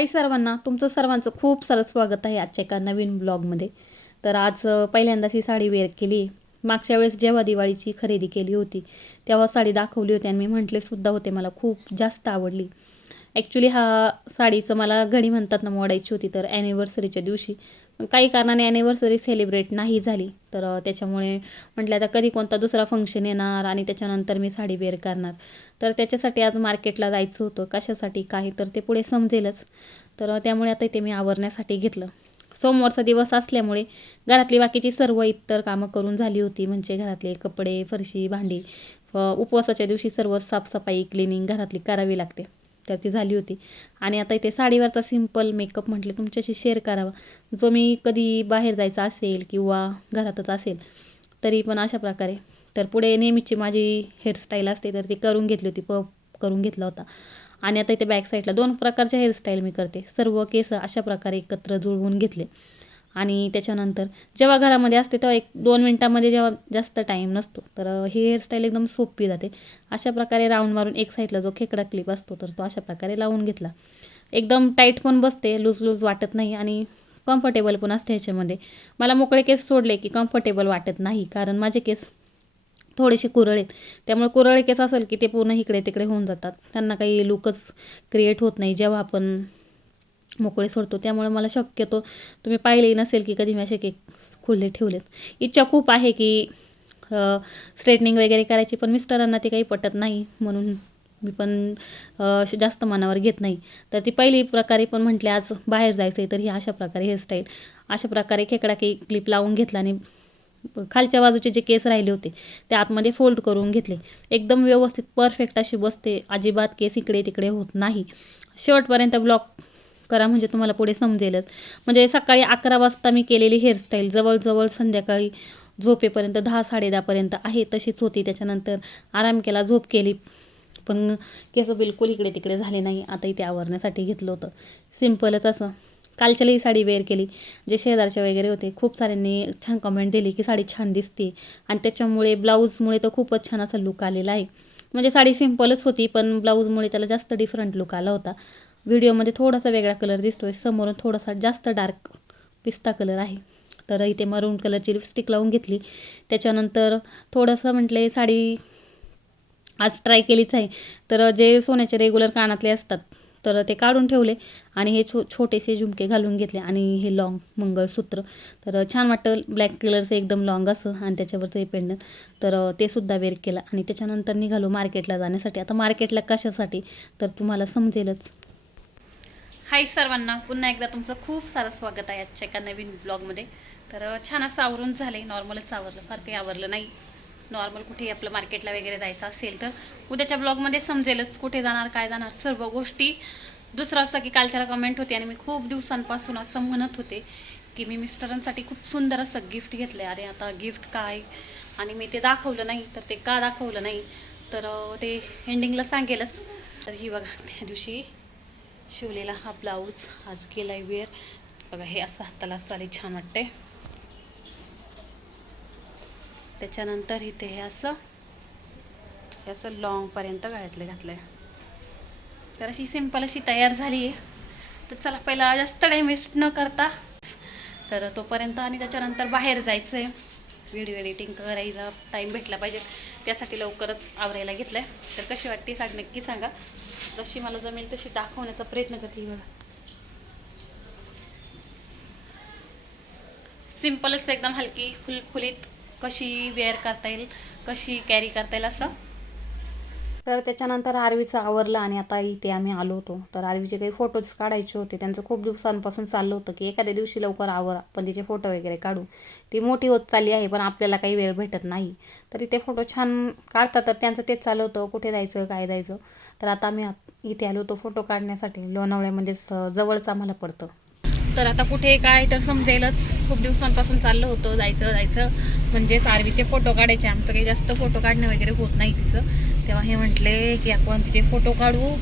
हाय सर्वांना तुमचं सर्वांचं खूप सारं स्वागत आहे आजच्या एका नवीन ब्लॉगमध्ये. तर आज पहिल्यांदाच ही साडी वेअर केली. मागच्या वेळेस जेव्हा दिवाळीची खरेदी केली होती तेव्हा साडी दाखवली होती आणि मी म्हटले सुद्धा होते मला खूप जास्त आवडली. ॲक्च्युली हा साडीचं मला घडी म्हणतात ना मोडायची होती तर ॲनिव्हर्सरीच्या दिवशी काही कारणाने ॲनिव्हर्सरी सेलिब्रेट नाही झाली. तर त्याच्यामुळे म्हटलं आता कधी कोणता दुसरा फंक्शन येणार आणि त्याच्यानंतर मी साडी वेअर करणार. तर त्याच्यासाठी आज मार्केटला जायचं होतं. कशासाठी काही तर ते पुढे समजेलच. तर त्यामुळे आता ते मी आवरण्यासाठी घेतलं. सोमवारचा दिवस असल्यामुळे घरातली बाकीची सर्व इतर कामं करून झाली होती. म्हणजे घरातले कपडे फरशी भांडी. उपवासाच्या दिवशी सर्व साफसफाई क्लिनिंग घरातली करावी लागते. तर ती झाली होती. आणि आता इथे साडीवरचा सिंपल मेकअप म्हटले तुमच्याशी शेअर करावा. जो मी कधी बाहेर जायचा असेल किंवा घरातच असेल तरी पण अशा प्रकारे. तर पुढे नेहमीची माझी हेअरस्टाईल असते तर ती करून घेतली होती प करून घेतला होता. आणि आता इथे बॅक साईडला दोन प्रकारच्या हेअरस्टाईल मी करते. सर्व केस अशा प्रकारे एकत्र जुळवून घेतले. आणि त्याच्यानंतर जेव्हा घरामध्ये असते तेव्हा एक दोन मिनटामध्ये जेव्हा जास्त टाईम नसतो. तर ही हेअरस्टाईल एकदम सोपी जाते. अशा प्रकारे राऊंड मारून एक साईडला जो खेकडा क्लिप असतो तर तो अशा प्रकारे लावून घेतला. एकदम टाईट पण बसते लूज लूज वाटत नाही आणि कम्फर्टेबल पण असते ह्याच्यामध्ये. मला मोकळे केस सोडले की कम्फर्टेबल वाटत नाही कारण माझे केस थोडेसे कुरळे त्यामुळे कुरळे केस असेल की ते पूर्ण इकडे तिकडे होऊन जातात. त्यांना काही लुकच क्रिएट होत नाही. जेव्हा आपण मोकळे सोडतो. त्यामुळे मला शक्यतो तुम्ही पाहिलेही नसेल की कधी मी असे केक खुले ठेवलेत. इच्छा खूप आहे की स्ट्रेटनिंग वगैरे करायची पण मिस्टरांना ते काही पटत नाही. म्हणून मी पण जास्त मनावर घेत नाही. तर ती पहिली प्रकारे पण म्हटले आज बाहेर जायचं आहे तर ही अशा प्रकारे हेअरस्टाईल अशा प्रकारे खेकडा के क्लिप लावून घेतला आणि खालच्या बाजूचे जे केस राहिले होते ते आतमध्ये फोल्ड करून घेतले. एकदम व्यवस्थित परफेक्ट अशी बसते. अजिबात केस इकडे तिकडे होत नाही. शेवटपर्यंत ब्लॉक करा म्हणजे तुम्हाला पुढे समजेलच. म्हणजे सकाळी अकरा वाजता मी केलेली हेअरस्टाईल जवळजवळ संध्याकाळी झोपेपर्यंत दहा साडेदहापर्यंत आहे तशीच होती. त्याच्यानंतर आराम केला झोप केली. पण केस बिलकुल इकडे तिकडे झाले नाही. आता इथे आवरण्यासाठी घेतलं होतं. सिम्पलच असं. कालच्यालाही साडी वेअर केली. जे शेजारचे वगैरे होते खूप साऱ्यांनी छान कमेंट दिली की साडी छान दिसते. आणि त्याच्यामुळे ब्लाऊजमुळे तर खूपच छान असा लुक आलेला आहे. म्हणजे साडी सिम्पलच होती पण ब्लाऊजमुळे त्याला जास्त डिफरंट लुक आला होता. व्हिडिओमध्ये थोडासा वेगळा कलर दिसतोय. समोरून थोडासा जास्त डार्क पिस्ता कलर आहे. तर इथे मरून कलरची लिपस्टिक लावून घेतली. त्याच्यानंतर थोडंसं म्हटले साडी आज ट्राय केलीच आहे. तर जे सोन्याचे रेग्युलर कानातले असतात तर ते काढून ठेवले आणि हे छो छोटेसे झुमके घालून घेतले आणि हे लॉंग मंगळसूत्र. तर छान वाटतं ब्लॅक कलरचं एकदम लॉंग असं आणि त्याच्यावरचं हे पेंडंट तर ते सुद्धा वेअर केलं आणि त्याच्यानंतर निघालो मार्केटला जाण्यासाठी. आता मार्केटला कशासाठी? तर तुम्हाला समजेलच. हाय सर्वांना. पुन्हा एकदा तुमचं खूप सारं स्वागत आहे आजच्या एका नवीन ब्लॉगमध्ये तर छान असं आवरून झालं नॉर्मलच आवरलं. फार काही आवरलं नाही. नॉर्मल कुठे आपलं मार्केटला वगैरे जायचं असेल तर उद्याच्या ब्लॉगमध्ये समजेलच कुठे जाणार काय जाणार सर्व गोष्टी. दुसरं असं की कालच्याला कमेंट होती आणि मी खूप दिवसांपासून असं म्हणत होते की मी मिस्टरांसाठी खूप सुंदर असं गिफ्ट घेतलं आहे अरे आता गिफ्ट काय? आणि मी ते दाखवलं नाही. तर ते का दाखवलं नाही? तर ते एंडिंगला सांगेलच. तर ही बघा त्या दिवशी शिवलेला हा ब्लाऊज आज केला आहे वेअर. बघा हे असं हाताला साडी छान वाटते त्याच्यानंतर इथे हे असं हे असं लॉंगपर्यंत घातलं घातलं आहे तर अशी सिंपल अशी तयार झाली आहे तर चला पहिला जास्त टाईम वेस्ट न करता तर तोपर्यंत आणि त्याच्यानंतर बाहेर जायचं आहे व्हिडिओ एडिटिंग करायला टाईम भेटला पाहिजे. त्यासाठी लवकरच आवरायला घेतलं आहे तर कशी वाटते? साडी नक्की सांगा. जशी मला जमेल तशी दाखवण्याचा प्रयत्न करते बघा. सिम्पलच एकदम हलकी फुलफुलीत कशी वेअर करता येईल कशी कॅरी करता येईल असं. तर त्याच्यानंतर आरवीचं आवरलं आणि आता इथे आम्ही आलो होतो. तर आरवीचे काही फोटोज काढायचे होते. त्यांचं खूप दिवसांपासून चाललं होतं की एखाद्या दिवशी लवकर आवर आपण तिचे फोटो वगैरे काढू. ती मोठी होत चालली आहे पण आपल्याला काही वेळ भेटत नाही. तर इथे फोटो छान काढतात तर त्यांचं तेच चालू होतं. कुठे जायचं काय जायचं? तर आता आम्ही इथे आलो होतो फोटो काढण्यासाठी. लोणावळ्यामध्येच म्हणजे जवळच आम्हाला पडतं. तर आता कुठे काय तर समजेलच. खूप दिवसांपासून चाललं होतं. जायचं जायचं. म्हणजेच आरवीचे फोटो काढायचे. आमचं काही जास्त फोटो काढणं वगैरे होत नाही तिचं. तेव्हा हे म्हटले की आपण तिचे फोटो काढू.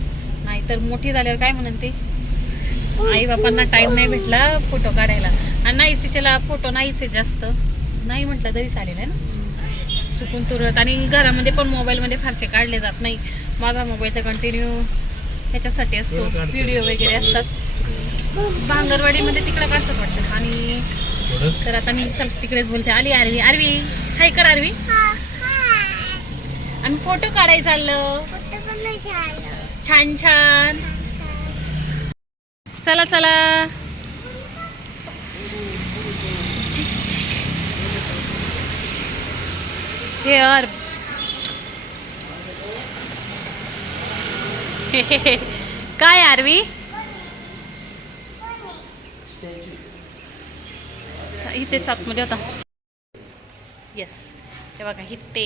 नाहीतर मोठी झाल्यावर काय म्हणते? ते आई बापांना टाईम नाही भेटला फोटो काढायला. आणि नाहीच तिच्याला फोटो नाहीच आहे जास्त. नाही म्हटलं तरी चालेल आहे ना? चुकून तुरत आणि घरामध्ये पण मोबाईलमध्ये फारसे काढले जात नाही. माझा मोबाईल तर कंटिन्यू ह्याच्यासाठी असतो. व्हिडिओ वगैरे असतात. भांगरवाडीमध्ये तिकडे काढतात वाटतं. आणि तर आता मी चल तिकडेच बोलते. आली आरवी. आरवी हाय कर आरवी. आम्ही फोटो काढायला चाललो. छान छान. चला चला. हे यार काय आरवी? इथेच आतमध्ये होता. येस हे बघा इथे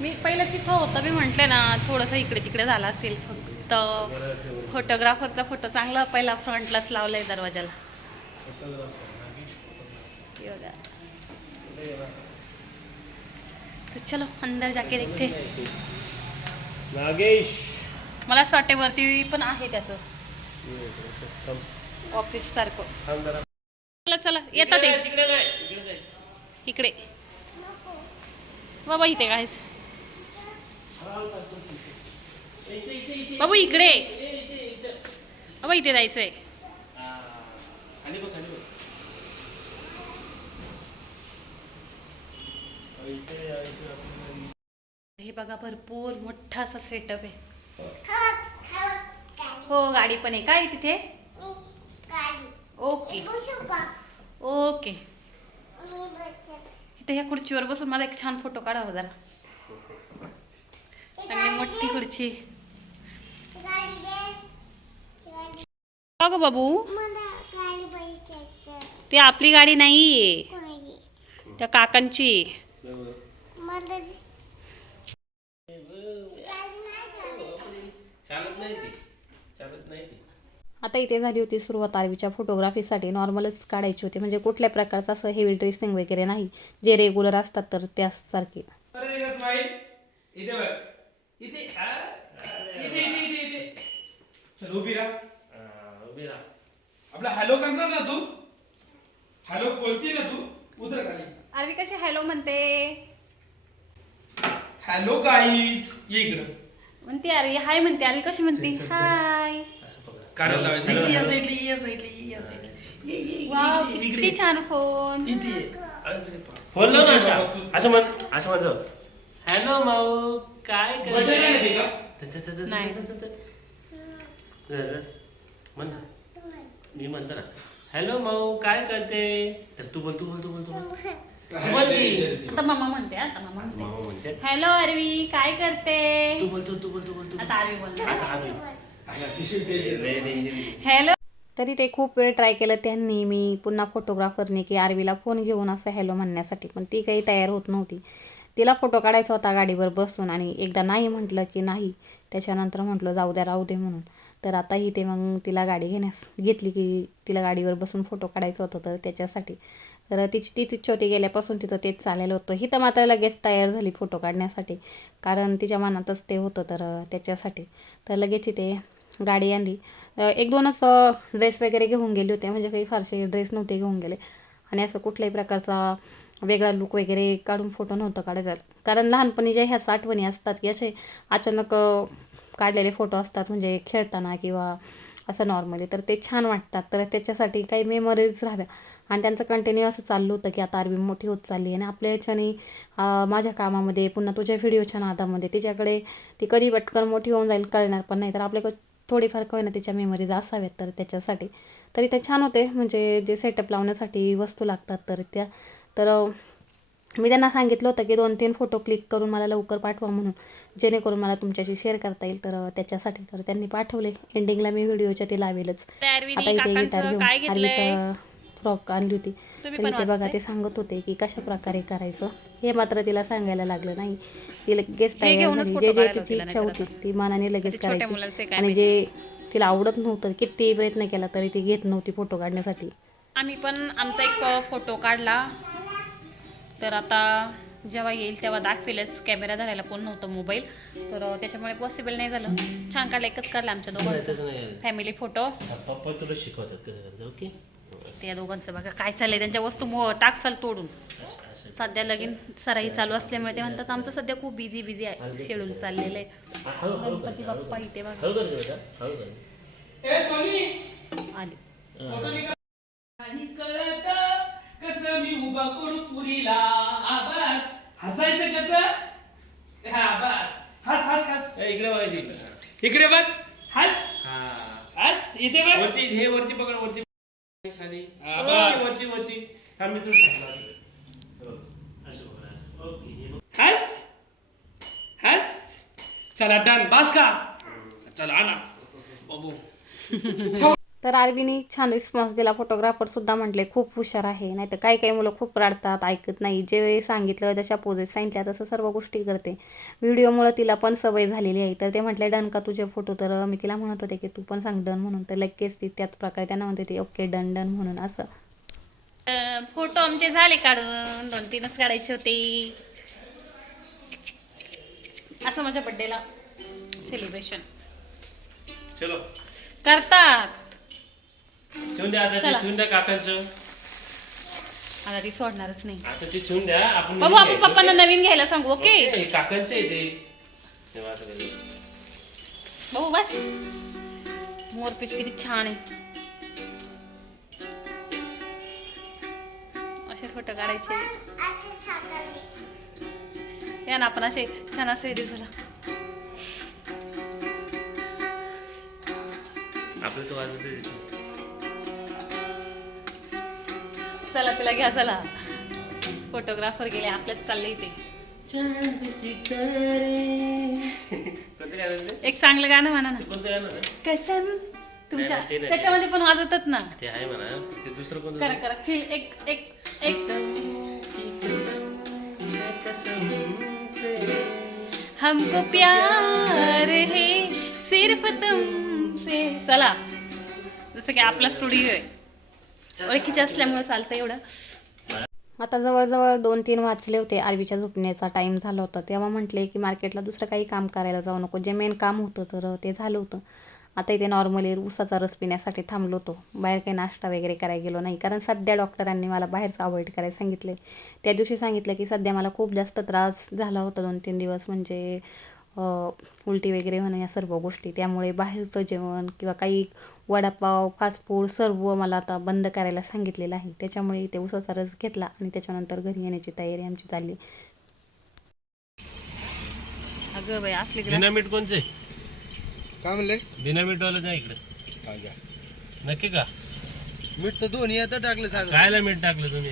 मी पहिलं तिथं होतं मी म्हटलं ना थोडंसं इकडे तिकडे झालं असेल. फक्त फोटोग्राफरचा फोटो चांगला पहिला फ्रंटलाच लावलाय दरवाजाला हे चलो अंदर जाके देखते. नागेश! मला असं वाटते वरती पण आहे त्याचं. ऑफिस सारखं. चला चला येतात ते. इकडे. बाबा इथे काय बाबू इकडे. इथे, बाबा इथे जायचंय. हे बघा भरपूर मोठा असा सेटअप आहे. हो गाडी. पण आहे. काय तिथे? ओके. ओके. इथे ह्या खुर्चीवर बसून माझा एक छान फोटो काढावा जरा. चांगली मोठी खुर्ची. ग बाबू? ती आपली गाडी नाहीये. त्या काकांची. चालत नाही ती. चालत नाही ती. आता इथे झाली होती सुरुवात आरवीच्या फोटोग्राफीसाठी नॉर्मलच काढायची होती. म्हणजे कुठल्या प्रकारचं असं हेवी ड्रेसिंग वगैरे नाही. जे रेग्युलर असतात तर त्यासारखे अरे इधर स्माइल इथे बघ. इथे. आ, इथे इथे इथे इथे. चल उभी राहा. उभी राहा. आपला हॅलो करणार ना तू? हॅलो बोलती ना तू? उतर खाली. आरवी कशी हॅलो म्हणते? हॅलो गाईज ये इकडं. म्हणते आरवी हाय म्हणते आरवी कशी म्हणते? हाय. लावायचं इकडे या हॅलो. साईडला या साईडला या साईडला ये. ये वाव इकडे, इकडे किती छान फोन इथे ये. अरे बाप. फोन लाव ना अशा. असं म्हण असं म्हण जाऊ. हॅलो माऊ. काय बटन आहे ना ते का? त- त- त- त- नाही. त- त- त- जरा. म्हण ना. मी म्हणतो ना. हॅलो माऊ. काय करते? तर तू बोल तू बोल तू बोल तू बोल. बोल की. आता मामा म्हणते आता मामा म्हणते. मामा म्हणते. हॅलो आरवी काय तू. आता आता. हॅलो. तरी ते खूप वेळ ट्राय केलं त्यांनी. मी पुन्हा फोटोग्राफरने की आरवीला फोन घेऊन असं हॅलो म्हणण्यासाठी पण ती काही तयार होत नव्हती. तिला फोटो काढायचा होता गाडीवर बसून आणि एकदा नाही म्हटलं की नाही त्याच्यानंतर म्हटलं जाऊ द्या राहू दे म्हणून. तर आताही ते मग तिला गाडी घेण्यास घेतली की तिला गाडीवर बसून फोटो काढायचं होतं तर त्याच्यासाठी. तर तिची तीच इच्छा होती गेल्यापासून तिचं तेच चाललेलं होतं. ही तर मात्र लगेच तयार झाली फोटो काढण्यासाठी. कारण तिच्या मनातच ते होतं तर त्याच्यासाठी. तर लगेच ते गाडी आणली. एक दोनच ड्रेस वगैरे घेऊन गेले होते. म्हणजे काही फारसे ड्रेस नव्हते घेऊन गेले. आणि असं कुठल्याही प्रकारचा वेगळा लुक वगैरे काढून फोटो नव्हतं काढायचा. कारण लहानपणी ज्या ह्याच आठवणी असतात की असे अचानक काढलेले फोटो असतात म्हणजे खेळताना किंवा असं नॉर्मली तर ते छान वाटतात. तर त्याच्यासाठी काही मेमरीज राहाव्या. आणि त्यांचं कंटिन्यू असं चाललं होतं की आता आरबी मोठी होत चालली आणि आपल्या ह्याच्याने माझ्या कामामध्ये पुन्हा तुझ्या व्हिडिओच्या नादामध्ये तिच्याकडे ती कधी पटकन मोठी होऊन जाईल कळणार पण नाही. तर आपल्याकडे थोडीफार का होईना तिच्या मेमरीज असाव्यात तर त्याच्यासाठी. तरी ते छान होते. म्हणजे जे सेटअप लावण्यासाठी वस्तू लागतात तर त्या. तर मी त्यांना सांगितलं होतं की दोन तीन फोटो क्लिक करून मला लवकर पाठवा म्हणून. जेणेकरून मला तुमच्याशी शेअर करता येईल. तर त्याच्यासाठी तर त्यांनी पाठवले. एंडिंगला मी व्हिडिओच्या ते लावेलच. आता इथे गिटार घेऊन फ्रॉक आणली होती. तर इथे बघा ते सांगत होते की कशा प्रकारे करायचं. हे मात्र तिला सांगायला लागलं नाही. ती लगेच तयार जे जे तिची इच्छा होती ती मनाने लगेच करायची. आणि जे तिला आवडत नव्हतं किती प्रयत्न केला तरी ती घेत नव्हती फोटो काढण्यासाठी. आम्ही पण आमचा एक फोटो काढला. तर आता जेव्हा येईल तेव्हा दाखवेलच. कॅमेरा धरायला कोण नव्हतं मोबाईल तर त्याच्यामुळे पॉसिबल नाही झालं. छान काढला एकच काढला आमच्या दोघांचं फॅमिली फोटो त्या दोघांचं बघा काय चाललंय? त्यांच्या वस्तू मो टाकसाल तोडून. सध्या लगीन सराई चालू असल्यामुळे ते म्हणतात आमचं सध्या खूप बिझी बिझी आहे. शेड्यूल चाललेलं आहे. गणपती बाप्पा इथे बघा. हळू कर बेटा हळू कर ए सोनी आली. फोटो निघा. नाही कळत कसं मी उभा करू पुरीला आबास हसायचं कस हा. बस हस हस हस ए, इकडे बघायची इकडे. इकडे बघ हस हा हस इथे बघ. वरती हे वरती पकड वरती खाली। हा, वरती बस. वरती वरती. थांब मी तुला सांगतो हो, असं पकडा. ओके हे बघ. हस हस. चला डन बस का चला आणा. बाबू. तर आरबीने छान रिस्पॉन्स दिला. फोटोग्राफर सुद्धा म्हटले खूप हुशार आहे. नाही तर काही काही मुलं खूप रडतात ऐकत नाही. जे वेळी सांगितलं जशा पोजेस सांगितल्या तसं सर्व गोष्टी करते. व्हिडिओमुळं तिला पण सवय झालेली आहे. तर ते म्हटले डन का तुझे फोटो तर मी तिला म्हणत होते की तू पण सांग डन म्हणून. तर लगेच ती त्याच प्रकारे त्यांना म्हणते ती ओके डन डन म्हणून. असं. फोटो आमचे झाले काढून. दोन तीनच काढायचे होते. असं माझ्या बड्डेला सेलिब्रेशन चलो. करतात. द्या आता ते चला. ठेवून द्या काकांचं आता ती सोडणारच नाही. आता ते द्या आपण बाबू नवीन आपण घ्यायचं, पप्पांना? नवीन घ्यायला सांगू ओके? ओके, काकांचं आहे ते. तेव्हा असं करू. बाबू बस. मोरपीस किती छान आहे. असे फोटो काढायचे. या ना आपण असे छान असे दिसला आपलं तो वाजवतो चला तिला घ्या चला. फोटोग्राफर गेले आपल्याच चालले ते? एक चांगलं गाणं म्हणा ना? कसम? तुमच्या. त्याच्यामध्ये पण वाजवतात ना. ते आहे म्हणा. ते दुसरं कोणतं करा करा. फील एक एक एक. हमको प्यार है सिर्फ तुमसे. चला. जसं की आपला स्टुडिओ आहे. ओळखीच्या असल्यामुळे चालतं एवढं. आता जवळजवळ दोन तीन वाचले होते आरवीच्या झोपण्याचा टाईम झाला होता. तेव्हा म्हटले की मार्केटला दुसरं काही काम करायला जाऊ नको. जे मेन काम होतं तर ते झालं होतं. आता इथे नॉर्मली उसाचा रस पिण्यासाठी थांबलो होतो. बाहेर काही नाश्ता वगैरे करायला गेलो नाही. कारण सध्या डॉक्टरांनी मला बाहेरचं अवॉइड करायला सांगितले त्या दिवशी सांगितलं की सध्या मला खूप जास्त त्रास झाला होता दोन तीन दिवस. म्हणजे उलटी वगैरे होणं या सर्व गोष्टी. त्यामुळे बाहेरचं जेवण किंवा काही वडापाव फास्ट फूड सर्व मला आता बंद करायला सांगितलेलं आहे. त्याच्यामुळे इथे उसाचा रस घेतला आणि त्याच्यानंतर घरी येण्याची तयारी आमची चालली. अगं बाई असले बिना मीठ कोणचे? काय म्हणले? बिना मीठ वाला जा इकडे. हा. नक्की का? मीठ तर दोन्ही आता टाकलं सांग कायला मीठ टाकलं तुम्ही.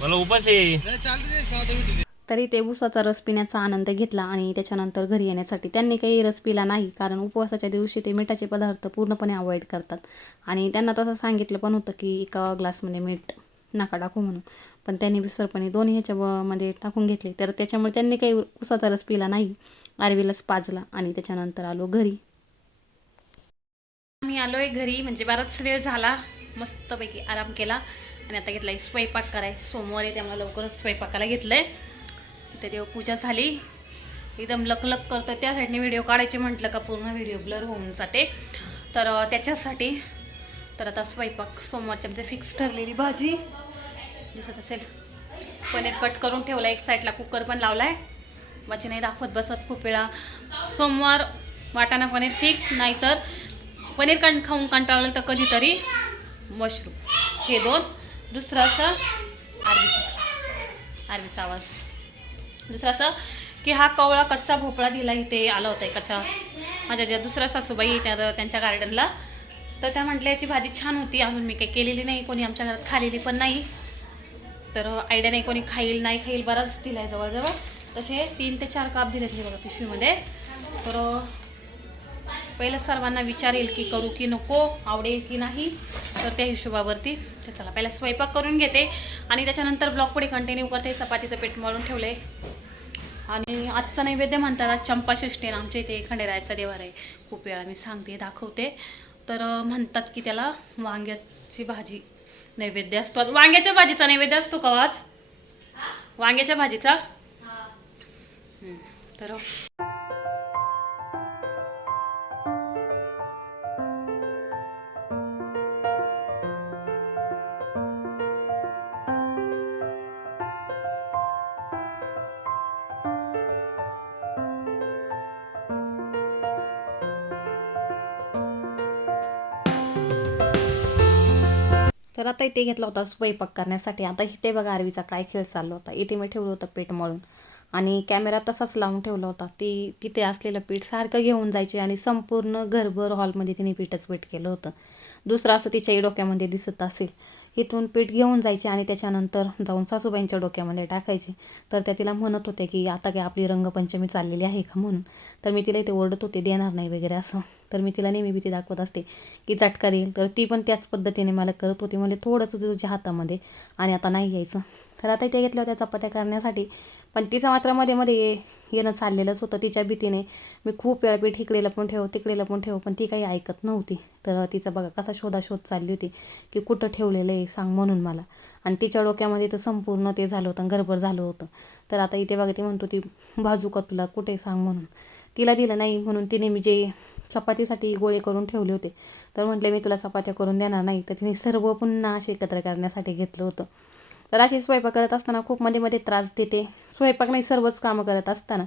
मला उपास आहे. चालतं ते साधं मीठ. तरी ते उसाचा रस पिण्याचा आनंद घेतला आणि त्याच्यानंतर घरी येण्यासाठी त्यांनी काही रस पिला नाही कारण उपवासाच्या दिवशी ते मिठाचे पदार्थ पूर्णपणे अवॉइड करतात. आणि त्यांना तसं सांगितलं पण होतं की एका ग्लासमध्ये मीठ नका टाकू म्हणून. पण त्यांनी विसरपणे दोन्ही ह्याच्यामध्ये टाकून घेतले. तर त्याच्यामुळे त्यांनी काही उसाचा रस पिला नाही आरवीलाच पाजला आणि त्याच्यानंतर आलो घरी. आम्ही आलोय घरी म्हणजे बराच वेळ झाला मस्तपैकी आराम केला. आणि आता घेतलाय स्वयंपाक कराय सोमवारी त्यामुळे लवकरच स्वयंपाकाला घेतलंय. इथे देवपूजा झाली. एकदम लकलक करतो त्या साईडने व्हिडिओ काढायचे म्हटलं का पूर्ण व्हिडिओ ब्लर होऊन जाते. तर त्याच्यासाठी तर आता स्वयंपाक सोमवारची आमची फिक्स ठरलेली भाजी. दिसत असेल. पनीर कट करून ठेवला एक साईडला कुकर पण लावलाय. माझी नाही दाखवत बसत खूप वेळा. सोमवार वाटाणा पनीर फिक्स नाहीतर पनीर कण खाऊन कंटाळलं तर कधीतरी मशरूम हे दोन. दुसरं असं आरबीचा आरबीचा आवाज. दुसरं असं की हा कवळा कच्चा भोपळा दिला इथे आला होता एकाच्या माझ्या ज्या दुसऱ्या सासूबाई त्या त्यांच्या गार्डनला तर त्या म्हटल्या याची भाजी छान होती अजून मी काही केलेली नाही कोणी आमच्या घरात खालेली पण नाही. तर आयडिया नाही कोणी खाईल नाही खाईल बराच आहे जवळजवळ. तसे तीन ते चार काप दिलेत हे बघा पिशवीमध्ये. तर पहिलं सर्वांना विचारेल की करू की नको आवडेल की नाही तर त्या हिशोबावरती तर चला पहिला स्वयंपाक करून घेते. आणि त्याच्यानंतर ब्लॉग पुढे कंटिन्यू करते. चपातीचं पीठ मळून ठेवले आणि आजचा नैवेद्य म्हणतात आज चंपाषष्ठी आहे ना आमच्या इथे खंडेरायाचा देवार आहे. खूप वेळा मी सांगते दाखवते. तर म्हणतात की त्याला वांग्याची भाजी नैवेद्य असतो. आज वांग्याच्या भाजीचा नैवेद्य असतो का हो आज? वांग्याच्या भाजीचा? तर आता इथे घेतला होता स्वयंपाक करण्यासाठी. आता इथे बघा आरवीचा काय खेळ चालला होता. इथे मी ठेवलं होतं पीठ मळून. आणि कॅमेरा तसाच लावून ठेवला होता. ती तिथे असलेलं पीठ सारखं घेऊन जायची आणि संपूर्ण घरभर हॉलमध्ये तिने पीठच पीठ केलं होतं. दुसरं असं तिच्याही डोक्यामध्ये दिसत असेल. इथून पीठ घेऊन जायचे आणि त्याच्यानंतर जाऊन सासूबाईंच्या डोक्यामध्ये टाकायचे. तर त्या तिला म्हणत होत्या की आता काय आपली रंगपंचमी चाललेली आहे का? म्हणून. तर मी तिला इथे ओरडत होते देणार नाही वगैरे असं. तर मी तिला नेहमी भीती दाखवत असते की चटका देईल. तर ती पण त्याच पद्धतीने मला करत होती. म्हणजे थोडंसं तुझ्या हातामध्ये आणि आता नाही यायचं तर आता इथे घेतल्या होत्या चपात्या करण्यासाठी. पण तिचं मात्रमध्ये मध्ये ये येणं चाललेलंच होतं. तिच्या भीतीने मी खूप वेळा पीठ इकडे लपून ठेव तिकडे लपून ठेव पण ती काही ऐकत नव्हती. तर तिचा बघा कसा शोधाशोध चालली होती की कुठं ठेवलेलं आहे सांग म्हणून मला. आणि तिच्या डोक्यामध्ये तर संपूर्ण ते झालं होतं गडबड झालं होतं. तर आता इथे बघा ती म्हणतो ती बाजू का तुला कुठे सांग म्हणून. तिला दिलं नाही म्हणून तिने मी जे चपातीसाठी गोळे करून ठेवले होते. तर म्हटले मी तुला चपात्या करून देणार नाही. तर तिने सर्व पुन्हा असे एकत्र करण्यासाठी घेतलं होतं. तर अशी स्वयंपाक करत असताना खूप मध्ये मध्ये त्रास देते. स्वयंपाक नाही सर्वच कामं करत असताना.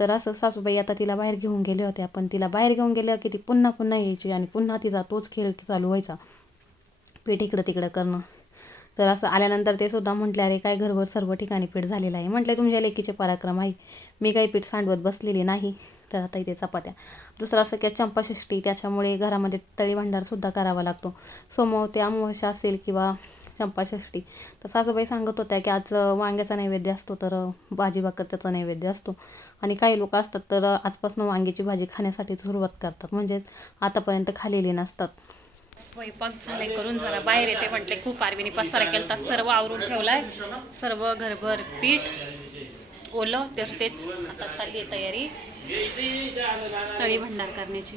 तर असं सासूबाई आता तिला बाहेर घेऊन गेले होते. आपण तिला बाहेर घेऊन गेलं की ती पुन्हा पुन्हा यायची आणि पुन्हा तिचा तोच खेळ चालू व्हायचा. पीठ इकडं तिकडं करणं. तर असं आल्यानंतर ते सुद्धा म्हटले अरे काय घरभर सर्व ठिकाणी पीठ झालेलं आहे. म्हटले तुमच्या लेकीचे पराक्रम आहे. मी काही पीठ सांडवत बसलेली नाही. तर आता इथे चपात्या. दुसरं असं की चंपाषष्टी त्याच्यामुळे घरामध्ये तळी भांडारसुद्धा करावा लागतो. समोर ते अमावस्या असेल किंवा चंपाषष्टी. तर सासूबाई सांगत होत्या की आज वांग्याचा नैवेद्य असतो तर भाजी भाकरचा नैवेद्य असतो. आणि काही लोक असतात तर आजपासून वांग्याची भाजी खाण्यासाठी सुरुवात करतात. म्हणजे आतापर्यंत खालेली नसतात. स्वयंपाक झाले करून जरा बाहेर येते म्हटले. खूप आरवीने पसारा केला सर्व आवरून ठेवलाय. सर्व घरभर पीठ ओलं तर तेच आता चालली आहे तयारी. तळी भंडार करण्याची.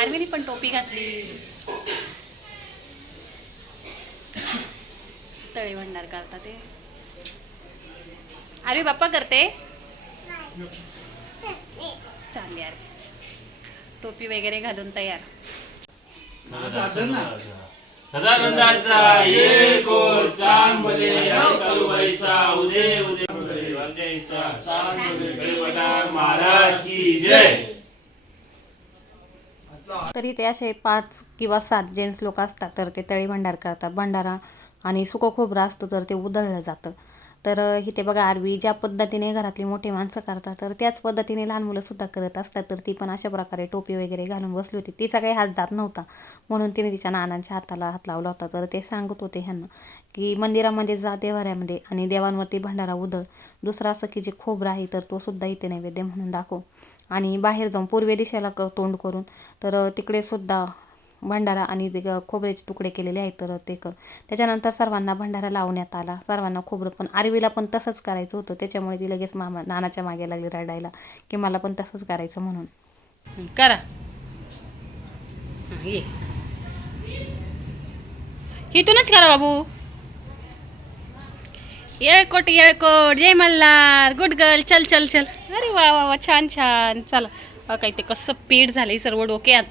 आर्वीने पण टोपी घातली. तळी भंडार करता ते. आरवी बाप्पा करते? चालली. यार टोपी वगैरे घालून तयार. सदानंदाचा एक ओर चांबले कलवाईचा उदे उदे महाराज की जय. तरी ते असे पाच किंवा सात जेंट्स लोक असतात तर ते तळी भंडार करतात. भंडारा आणि सुकं खोबरं असतं तर ते उधळलं जातं. तर इथे बघा आरवी ज्या पद्धतीने घरातली मोठी माणसं करतात तर त्याच पद्धतीने लहान मुलंसुद्धा करत असतात. तर ती पण अशा प्रकारे टोपी वगैरे घालून बसली होती. तिचा काही हात जात नव्हता. म्हणून तिने तिच्या नानांच्या हाताला हात लावला होता. तर ते सांगत होते ह्यांना की मंदिरामध्ये जा देवाऱ्यामध्ये आणि देवांवरती भंडारा उधळ. दुसरं असं की जे खोबरं आहे तर तो सुद्धा इथे नैवेद्य म्हणून दाखव. आणि बाहेर जाऊन पूर्वे दिशेला क तोंड करून. तर तिकडे सुद्धा भंडारा आणि ते खोबऱ्याचे तुकडे केलेले आहेत तर ते कर. त्याच्यानंतर सर्वांना भंडारा लावण्यात आला. सर्वांना खोबरं पण आरवीला पण तसंच करायचं होतं. त्याच्यामुळे ती लगेच मामा नानाच्या मागे लागली रडायला की मला पण तसंच करायचं म्हणून. करा. ये. इथूनच करा बाबू. येळकोट येळकोट जय मल्हार गुड गर्ल चल चल चल. अरे वा वा वा छान छान. चला. काही ते कसं पीठ झालंय सर्व डोक्यात.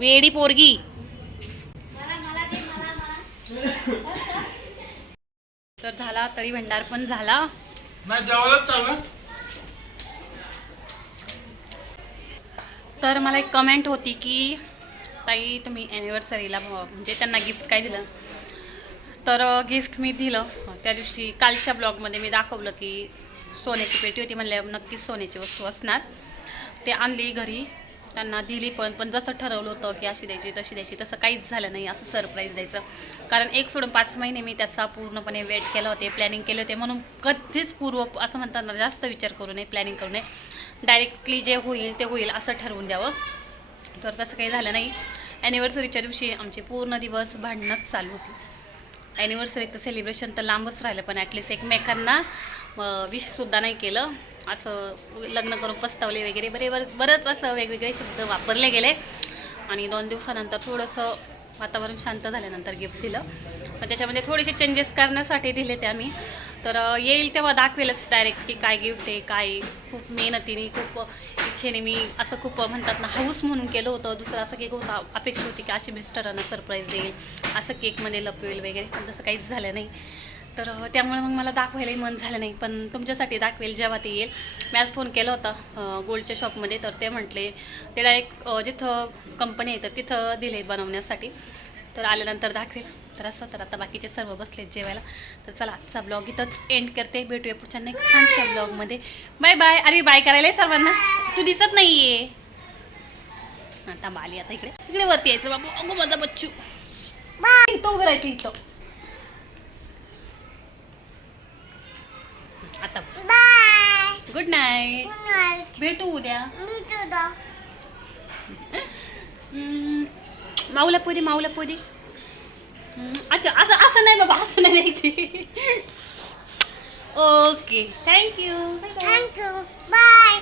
वेडी पोरगी. तर झाला तळी भंडार पण झाला. तर मला एक कमेंट होती की ताई तुम्ही ॲनिव्हर्सरीला म्हणजे त्यांना गिफ्ट काय दिलं? तर गिफ्ट मी दिलं. त्या दिवशी कालच्या ब्लॉगमध्ये मी दाखवलं की सोन्याची पेटी होती म्हणल्या नक्कीच सोन्याची वस्तू असणार. ते आणली घरी. त्यांना दिली पण पण जसं ठरवलं होतं की अशी द्यायची तशी द्यायची तसं काहीच झालं नाही असं सरप्राईज द्यायचं. कारण एक सोडून पाच महिने मी त्याचा पूर्णपणे वेट केलं होते प्लॅनिंग केले होते. म्हणून कधीच पूर्व असं म्हणताना जास्त विचार करू नये प्लॅनिंग करू नये. डायरेक्टली जे होईल ते होईल असं ठरवून द्यावं. तर तसं काही झालं नाही. ॲनिव्हर्सरीच्या दिवशी आमचे पूर्ण दिवस भांडणंच चालू होती. ॲनिव्हर्सरीचं सेलिब्रेशन तर लांबच राहिलं पण ॲटलिस्ट एकमेकांना विशसुद्धा नाही केलं. असं लग्न करून पस्तावले वगैरे. बरे बर बरंच असं वेगवेगळे शब्द वापरले गेले. आणि दोन दिवसानंतर थोडंसं वातावरण शांत झाल्यानंतर गिफ्ट दिलं. पण त्याच्यामध्ये थोडेसे चेंजेस करण्यासाठी दिले ते आम्ही. तर येईल तेव्हा दाखवेलच डायरेक्ट की काय गिफ्ट आहे काय खूप मेहनतीने खूप इच्छेने मी असं खूप म्हणतात ना हाऊस म्हणून केलं होतं. दुसरं असं केक होता अपेक्षा होती की अशी मिस्टरांना सरप्राईज देईल. असं केकमध्ये लपवेल वगैरे. पण तसं काहीच झालं नाही. तर त्यामुळे मग मला दाखवायलाही मन झालं नाही. पण तुमच्यासाठी दाखवेल जेव्हा ते येईल. मी आज फोन केला होता गोल्डच्या शॉपमध्ये. तर ते म्हटले ते डायरेक्ट जिथं कंपनी आहे तर तिथं दिले बनवण्यासाठी. तर आल्यानंतर दाखवेल. तर असं तर आता बाकीचे सर्व बसलेत जेवायला. तर चला आजचा ब्लॉग इथंच एंड करते. भेटूया पुढच्या नेक्स्ट छानशा ब्लॉगमध्ये. Bye bye. अरे बाय करायला आहे सर्वांना? तू दिसत नाहीये. हा थांबा आली आता इकडे. इकडे वरती यायचं बाबू. अगो माझा बच्चू. इथं उभं राहायचं इथं. आता गुड नाईट भेटू उद्या. माऊला पोदी माऊला पोदी अच्छा असं असं नाही बाबा असं नाही द्यायची. Okay thank you bye bye.